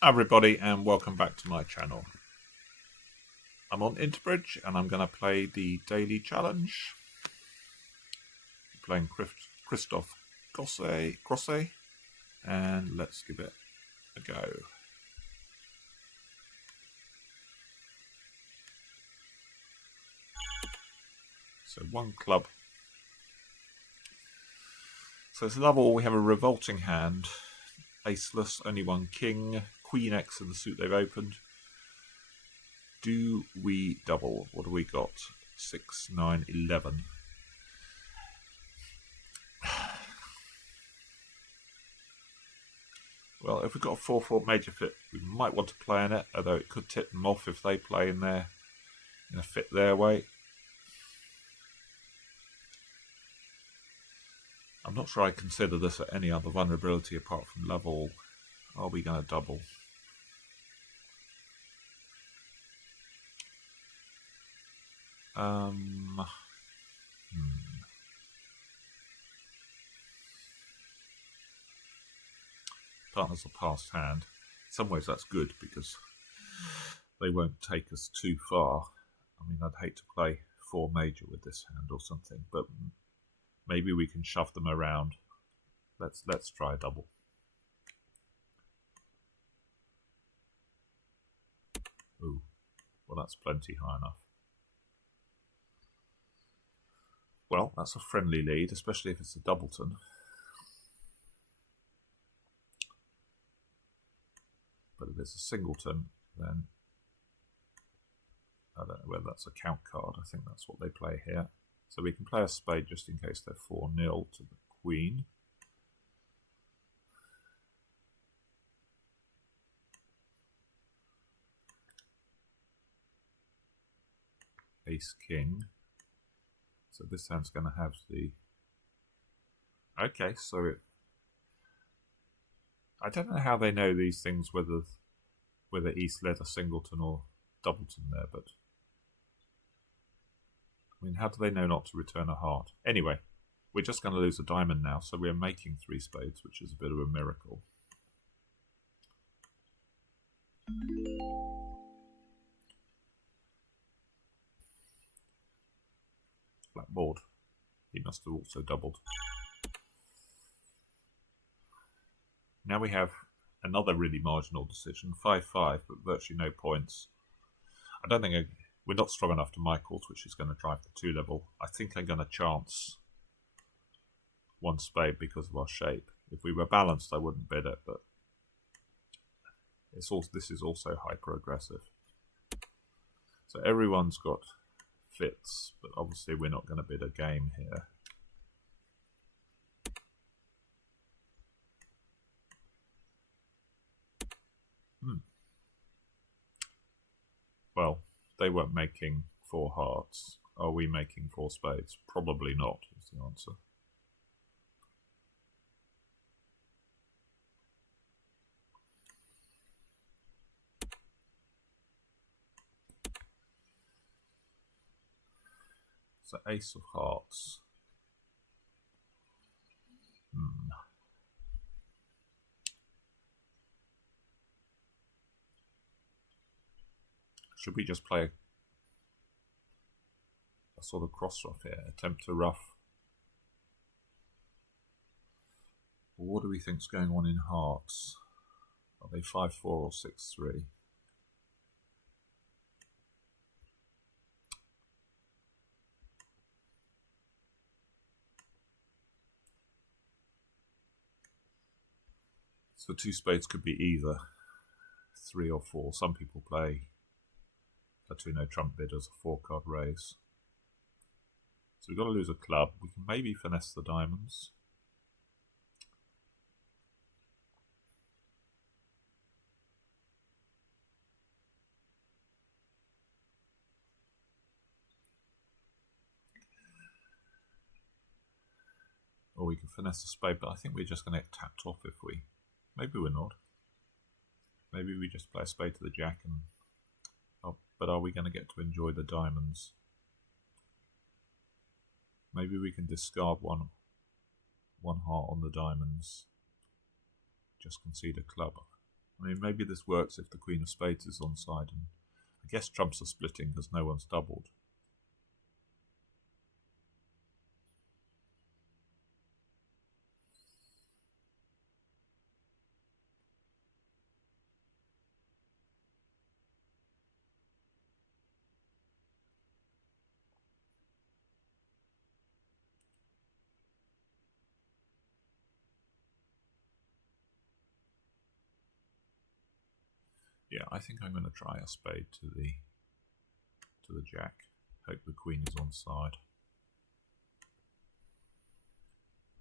Hi everybody and welcome back to my channel. I'm on Interbridge and I'm going to play the daily challenge. I'm playing Christophe Grosset and let's give it a go. So one club. So it's level, we have a revolting hand, aceless, only one king, queen X in the suit they've opened. Do we double? What do we got? 6, 9, 11. Well, if we've got a 4-4 major fit, we might want to play in it, although it could tip them off if they play in a fit their way. I'm not sure I consider this at any other vulnerability apart from level. Are we going to double? Partners a passed hand. In some ways that's good because they won't take us too far. I mean, I'd hate to play 4 major with this hand or something, but maybe we can shove them around. Let's try a double. Ooh, well that's plenty high enough. Well, that's a friendly lead, especially if it's a doubleton. But if it's a singleton, then I don't know whether that's a count card. I think that's what they play here. So we can play a spade just in case they're 4-0 to the queen. Ace king. So this hand's going to have the... Okay, so it... I don't know how they know these things, whether East led a singleton or doubleton there, but... I mean, how do they know not to return a heart? Anyway, we're just going to lose a diamond now, so we're making 3 spades, which is a bit of a miracle. Flat board. He must have also doubled. Now we have another really marginal decision, 5-5, but virtually no points. I don't think we're not strong enough to Michael's, which is going to drive the 2 level. I think I'm going to chance 1 spade because of our shape. If we were balanced, I wouldn't bid it, but this is also hyper aggressive. So everyone's got fits, but obviously we're not going to bid a game here. Well, they weren't making 4 hearts. Are we making 4 spades? Probably not, is the answer. So ace of hearts. Should we just play a sort of cross ruff here? Attempt to ruff. Well, what do we think's going on in hearts? Are they 5-4 or 6-3? So 2 spades could be either 3 or 4. Some people play Platoon trump bid as a 4-card raise. So we've got to lose a club. We can maybe finesse the diamonds. Or we can finesse a spade, but I think we're just going to get tapped off if we... Maybe we're not. Maybe we just play a spade to the jack and... Oh, but are we going to get to enjoy the diamonds? Maybe we can discard one heart on the diamonds. Just concede a club. I mean, maybe this works if the Queen of Spades is on side, and I guess trumps are splitting because no one's doubled. Yeah, I think I'm going to try a spade to the jack. Hope the Queen is on side.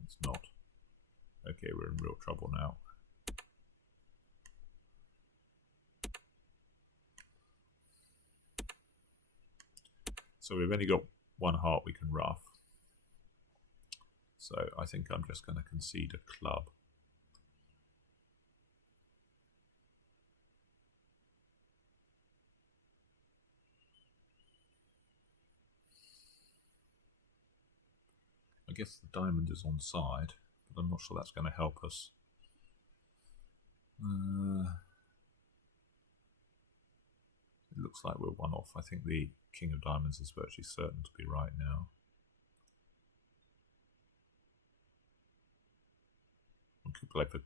It's not. Okay, we're in real trouble now. So we've only got one heart we can ruff. So I think I'm just going to concede a club. I guess the diamond is on side, but I'm not sure that's going to help us. It looks like we're one off. I think the King of Diamonds is virtually certain to be right now. I could play for...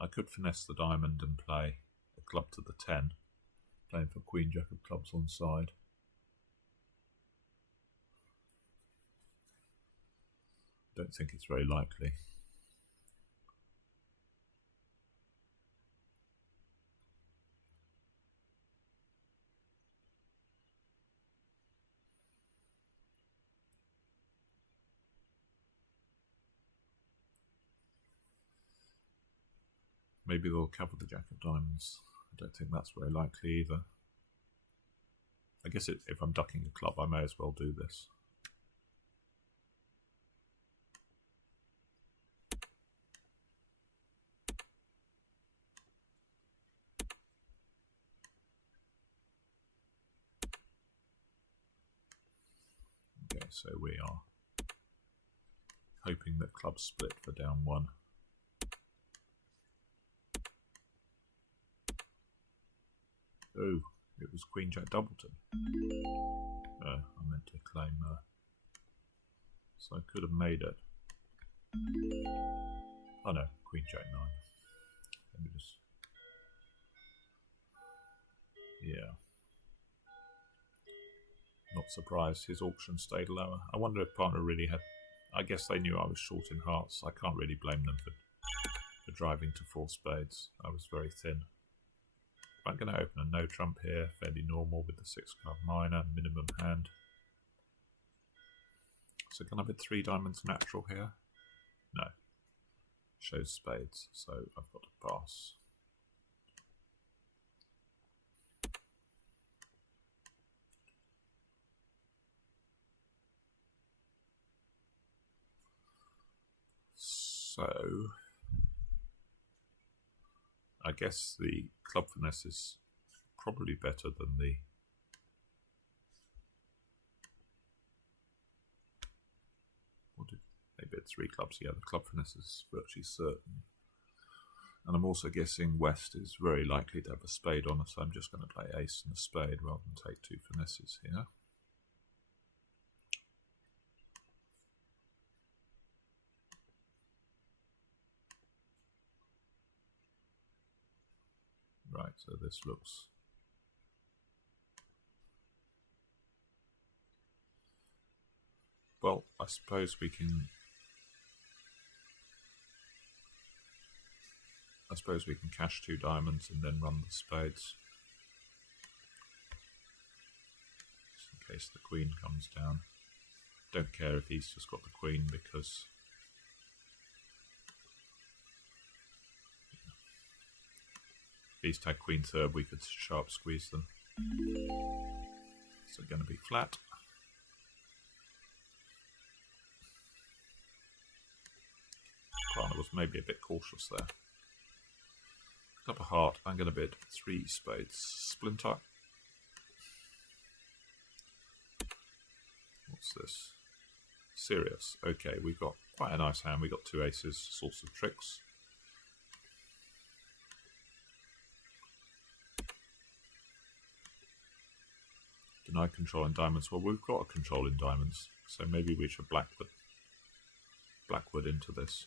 I could finesse the diamond and play a club to the 10, playing for Queen Jack of clubs on side. Don't think it's very likely. Maybe they'll cover the Jack of Diamonds. I don't think that's very likely either. I guess if I'm ducking a club, I may as well do this. Okay, so we are hoping that clubs split for down 1. Oh, it was Queen Jack Doubleton. I meant to claim so I could have made it. Oh no, Queen Jack 9. Let me just... Yeah. Not surprised his auction stayed lower. I wonder if partner really had... I guess they knew I was short in hearts. I can't really blame them for driving to 4 spades. I was very thin. I'm going to open a no trump here, fairly normal with the 6 card minor, minimum hand. So can I bid 3 diamonds natural here? No. Shows spades, so I've got to pass. So I guess the club finesse is probably better than the... What did they bid? 3 clubs? Yeah, the club finesse is virtually certain. And I'm also guessing West is very likely to have a spade on us, so I'm just going to play ace and a spade rather than take 2 finesses here. Right, so this looks... Well, I suppose we can... cash 2 diamonds and then run the spades. Just in case the queen comes down. Don't care if he's just got the queen because... If he's tagged queen third, we could sharp squeeze them. So going to be flat. Partner was maybe a bit cautious there. Club of heart, I'm going to bid 3 spades. Splinter. What's this? Serious. Okay, we've got quite a nice hand. We've got 2 aces, source of tricks. Deny control in diamonds. Well, we've got a control in diamonds, so maybe we should Blackwood into this.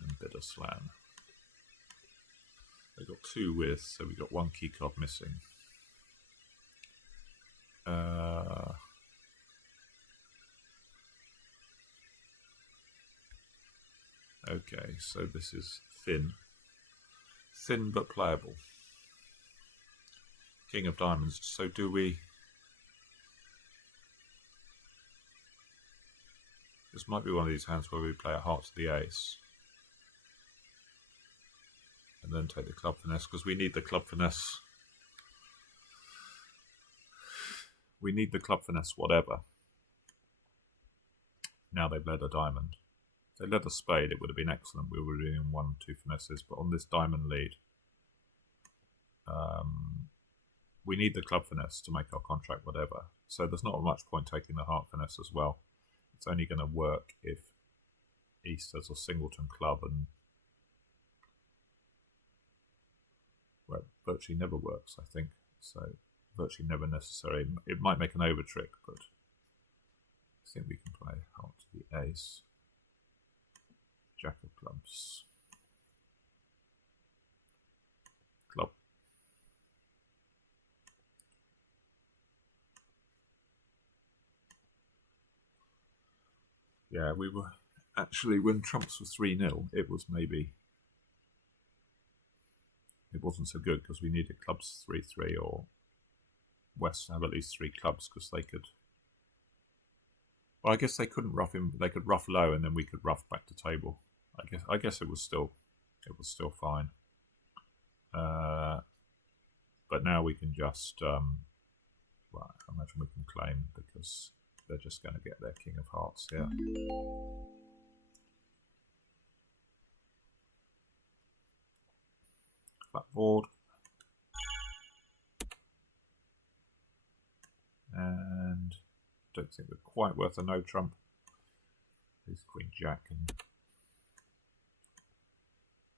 And Bitterslan. They've got 2 with, so we've got 1 key card missing. Okay, so this is thin. Thin but playable. King of diamonds. So do we... This might be one of these hands where we play a heart to the ace. And then take the club finesse, because we need the club finesse. We need the club finesse whatever. Now they've led a diamond. If they led a spade, it would have been excellent. We were doing 1-2 finesses, but on this diamond lead, we need the club finesse to make our contract whatever. So there's not much point taking the heart finesse as well. It's only going to work if East has a singleton club, and well, it virtually never works, I think. So virtually never necessary. It might make an over trick, but I think we can play heart to the ace. Jack of clubs. Club. Yeah, we were actually, when trumps were 3-0, it was maybe, it wasn't so good because we needed clubs 3-3 or West to have at least 3 clubs because they could. Well, I guess they couldn't rough him. They could rough low, and then we could rough back to table. I guess it was still fine. But now we can just, well, I imagine we can claim because they're just going to get their king of hearts here. Flat board. And don't think we're quite worth a no trump. There's Queen Jack and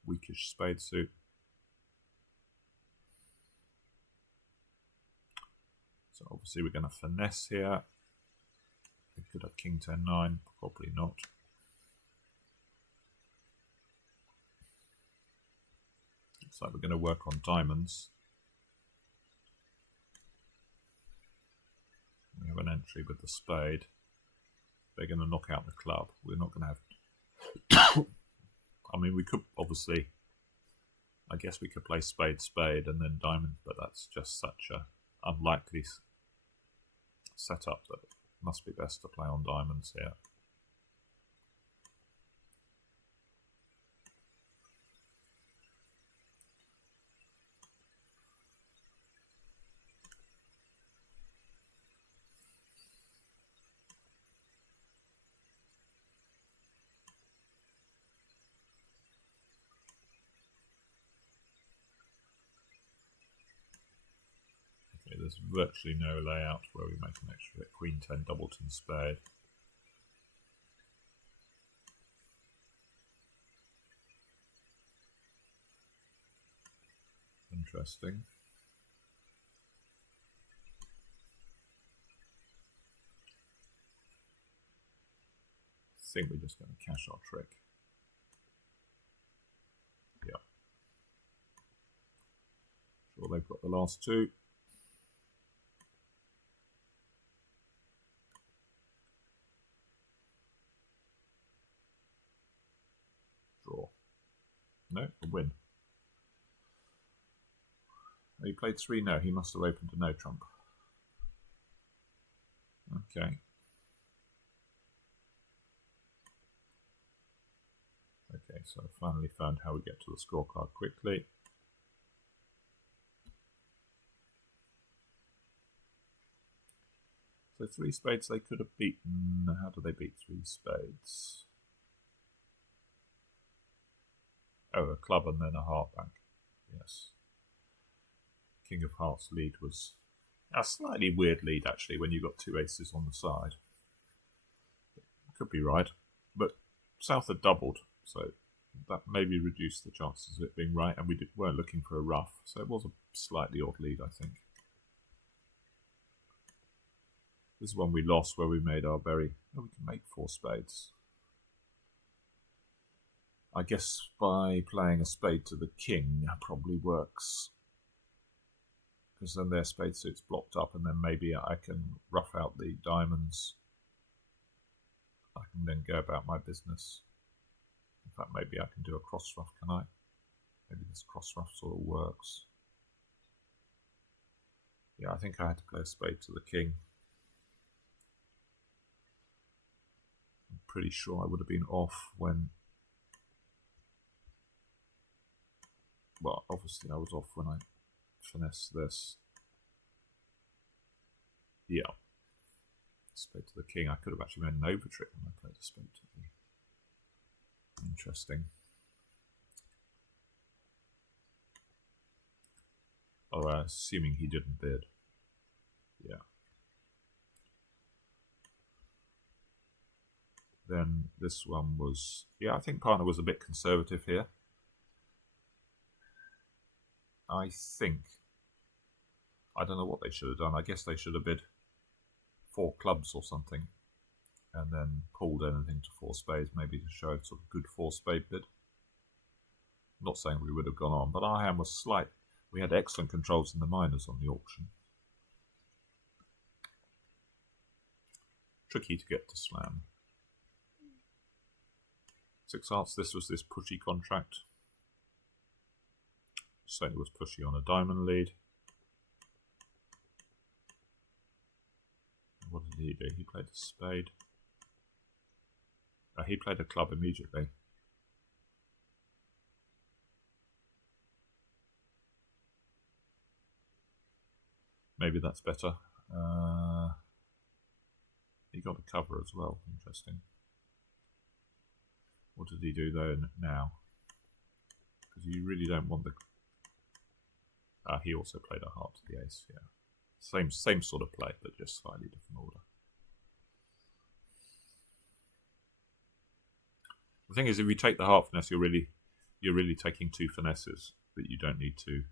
weakish spade suit. So obviously we're going to finesse here. We could have King 10-9, probably not. Looks like we're going to work on diamonds. We have an entry with the spade. They're going to knock out the club. We're not going to have... I mean, we could obviously... I guess we could play spade, spade, and then diamond, but that's just such a unlikely setup that it must be best to play on diamonds here. There's virtually no layout where we make an extra hit. Queen 10 doubleton spade. Interesting. I think we're just going to cash our trick. Yeah. Sure, they've got the last 2. No, a win. He played 3. No, he must have opened a no trump. Okay. Okay, so I finally found how we get to the scorecard quickly. So 3 spades they could have beaten. How do they beat 3 spades? Oh, a club and then a heart back. Yes. King of Hearts lead was a slightly weird lead, actually, when you got 2 aces on the side. Could be right. But South had doubled, so that maybe reduced the chances of it being right, and we weren't looking for a ruff, so it was a slightly odd lead, I think. This is one we lost where we made our very... Oh, we can make 4 spades. I guess by playing a spade to the king probably works, because then their spade suit's blocked up, and then maybe I can rough out the diamonds. I can then go about my business. In fact, maybe I can do a cross ruff, can I? Maybe this cross ruff sort of works. Yeah, I think I had to play a spade to the king. I'm pretty sure I would have been off when... Well, obviously I was off when I finessed this. Yeah. Spade to the king. I could have actually made an over trick when I played a spade to the... Interesting. Oh, assuming he didn't bid. Yeah. Then this one was... Yeah, I think partner was a bit conservative here. I think... I don't know what they should have done. I guess they should have bid 4 clubs or something, and then pulled anything to 4 spades, maybe to show a sort of good 4 spade bid. I'm not saying we would have gone on, but our hand was slight. We had excellent controls in the minors on the auction. Tricky to get to slam. 6 hearts, this was this pushy contract. Certainly was pushy on a diamond lead. What did he do? He played a spade. He played a club immediately. Maybe that's better. He got a cover as well. Interesting. What did he do though now? Because you really don't want the... he also played a heart to the ace, yeah. Same sort of play, but just slightly different order. The thing is, if you take the heart finesse, you're really taking 2 finesses that you don't need to.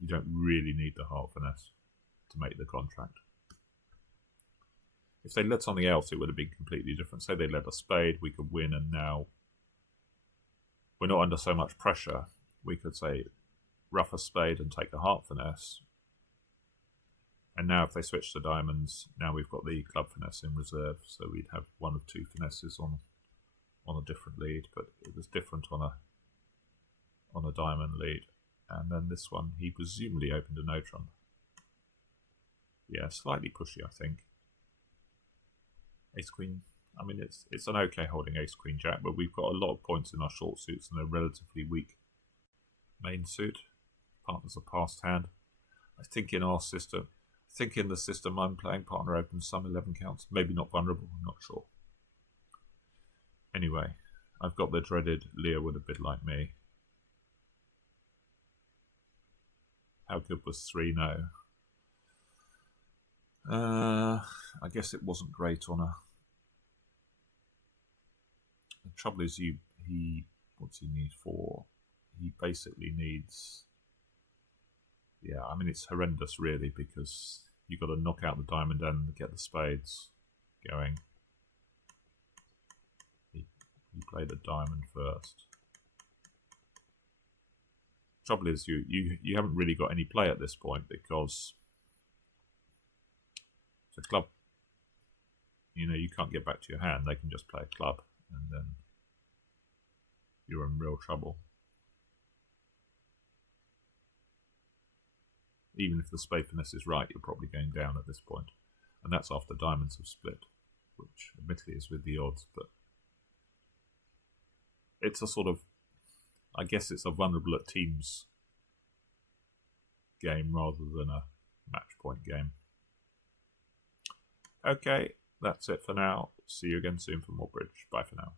You don't really need the heart finesse to make the contract. If they led something else, it would have been completely different. Say they led a spade, we could win, and now we're not under so much pressure. We could say rough a spade and take the heart finesse. And now if they switch to diamonds, now we've got the club finesse in reserve, so we'd have 1 of 2 finesses on a different lead, but it was different on a diamond lead. And then this one, he presumably opened a no trump. Yeah, slightly pushy, I think. Ace queen. I mean, it's an okay holding ace queen jack, but we've got a lot of points in our short suits and a relatively weak main suit. Partner's a passed hand. I think in our system, in the system I'm playing, partner opens some 11 counts. Maybe not vulnerable, I'm not sure. Anyway, I've got the dreaded Leo with a bid like me. How good was 3? No. I guess it wasn't great on a... The trouble is, what's he need for? He basically needs... Yeah, I mean, it's horrendous, really, because you've got to knock out the diamond and get the spades going. He played a diamond first. Trouble is, you haven't really got any play at this point, because the club, you can't get back to your hand. They can just play a club, and then you're in real trouble. Even if the spade finesse is right, you're probably going down at this point. And that's after diamonds have split, which admittedly is with the odds, but it's a sort of, I guess it's a vulnerable at teams game rather than a match point game. Okay, that's it for now. See you again soon for more bridge. Bye for now.